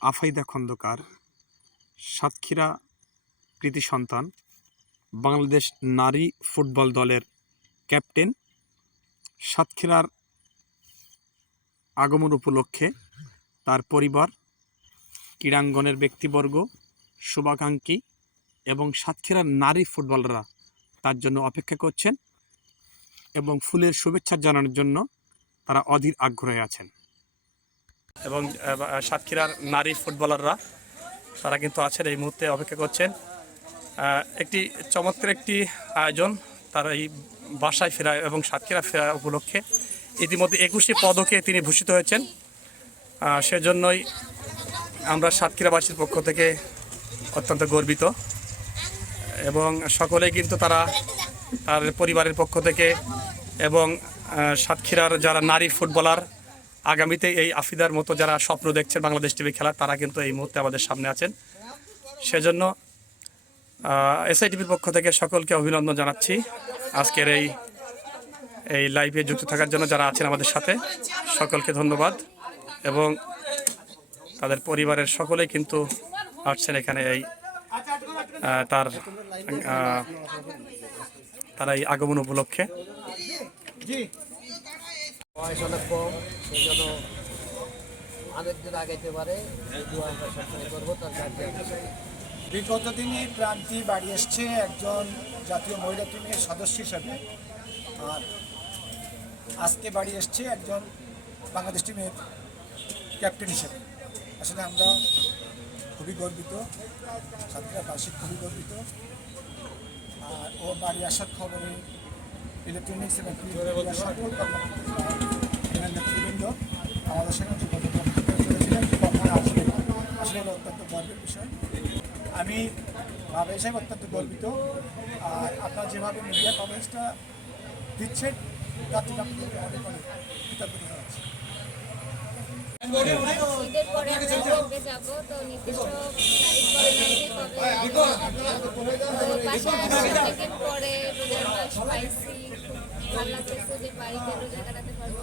আফাইদা খন্দকার, সাতক্ষীরা কৃতি সন্তান, বাংলাদেশ নারী ফুটবল দলের ক্যাপ্টেন। সাতক্ষীরার আগমন উপলক্ষে তার পরিবার, ক্রীড়াঙ্গনের ব্যক্তিবর্গ, শুভাকাঙ্ক্ষী এবং সাতক্ষীরার নারী ফুটবলাররা তার জন্য অপেক্ষা করছেন এবং ফুলের শুভেচ্ছা জানানোর জন্য তারা অধীর আগ্রহে আছেন। এবং সাতক্ষীরার নারী ফুটবলাররা, তারা কিন্তু আছেন, এই মুহূর্তে অপেক্ষা করছেন। একটি চমৎকার একটি আয়োজন তারা এই বাসায় ফেরা এবং সাতক্ষীরা ফেরা উপলক্ষে ইতিমধ্যে একুশে পদকে তিনি ভূষিত হয়েছেন। সেজন্যই আমরা সাতক্ষীরাবাসীর পক্ষ থেকে অত্যন্ত গর্বিত। এবং সকলেই কিন্তু তারা তার পরিবারের পক্ষ থেকে এবং সাতক্ষীরার যারা নারী ফুটবলার, আগামীতে এই আফিদার মতো যারা স্বপ্ন দেখছেন বাংলাদেশ টিভি খেলার তারা কিন্তু এই মুহূর্তে আমাদের সামনে আছেন। সেজন্য এসআইটিভির পক্ষ থেকে সকলকে অভিনন্দন জানাচ্ছি। আজকের এই এই লাইভে যুক্ত থাকার জন্য যারা আছেন আমাদের সাথে, সকলকে ধন্যবাদ এবং তাদের পরিবারের সকলেই কিন্তু আসছেন এখানে এই তার তারা এই আগমন উপলক্ষে। বয়স অনেক কম সেই জন্য অনেক দিন আগাইতে পারে এই দোয়া আমরা সবসময় করব তার গার্জিয়ান বিগত দিনে প্রান্তি বাড়ি এসছে একজন জাতীয় মহিলা টিমের সদস্য হিসাবে। আর আজকে বাড়ি এসছে একজন বাংলাদেশ টিমের ক্যাপ্টেন হিসেবে। আসলে আমরা খুবই গর্বিত ছাত্রবাসী খুবই গর্বিত। আর ও বাড়ি আসার খবরে ইলেকট্রনিক্স এবং সকল এটা অত্যন্ত গর্বের বিষয়। আমি বাবা হিসেবে অত্যন্ত গর্বিত। আর আপনারা যেভাবে মিডিয়া কভারেজটা দিচ্ছেন, তার আপনাদেরকে অনেক অনেক তো নির্দিষ্ট কাটাতে পারব।